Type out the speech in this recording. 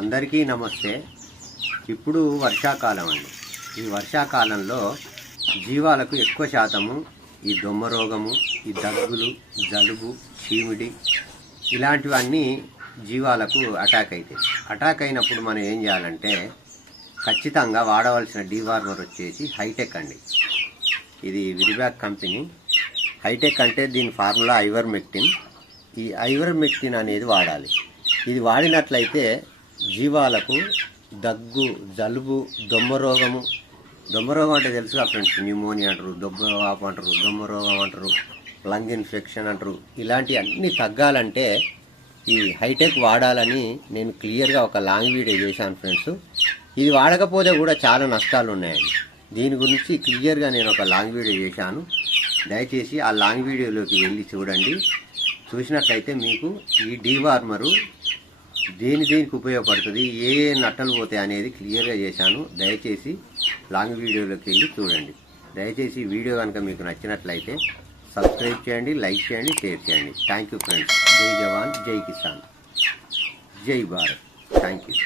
అందరికీ నమస్తే. ఇప్పుడు వర్షాకాలం అండి. ఈ వర్షాకాలంలో జీవాలకు ఎక్కువ శాతము ఈ దొమ్మ రోగము, ఈ దగ్గులు, జలుబు, చీమిడి ఇలాంటివన్నీ జీవాలకు అటాక్ అవుతాయి. అటాక్ అయినప్పుడు మనం ఏం చేయాలంటే ఖచ్చితంగా వాడవలసిన డీవార్మర్ వచ్చేసి హైటెక్ అండి. ఇది విరిబ్యాక్ కంపెనీ. హైటెక్ అంటే దీని ఫార్ములా ఐవర్మెక్టిన్. ఈ ఐవర్మెక్టిన్ అనేది వాడాలి. ఇది వాడినట్లయితే జీవాలకు దగ్గు, జలుబు, దొమ్మ రోగము అంటే తెలుసుగా ఫ్రెండ్స్, న్యూమోనియా అంటారు, దొబ్బ వాపు అంటారు, దొమ్మ రోగం అంటారు, లంగ్ ఇన్ఫెక్షన్ అంటారు, ఇలాంటివి అన్నీ తగ్గాలంటే ఈ హైటెక్ వాడాలని నేను క్లియర్గా ఒక లాంగ్ వీడియో చేశాను ఫ్రెండ్స్. ఇది వాడకపోతే కూడా చాలా నష్టాలు ఉన్నాయండి. దీని గురించి క్లియర్గా నేను ఒక లాంగ్ వీడియో చేశాను. దయచేసి ఆ లాంగ్ వీడియోలోకి వెళ్ళి చూడండి. చూసినట్లయితే మీకు ఈ డీవార్మరు దేనికి ఉపయోగపడుతుంది, ఏ నట్టలు పోతాయి అనేది క్లియర్గా చేశాను. దయచేసి లాంగ్ వీడియోలోకి వెళ్ళి చూడండి. దయచేసి వీడియో కనుక మీకు నచ్చినట్లయితే సబ్స్క్రైబ్ చేయండి, లైక్ చేయండి, షేర్ చేయండి. Thank you friends. జై జవాన్, జై కిసాన్, జై భారత్. Thank you.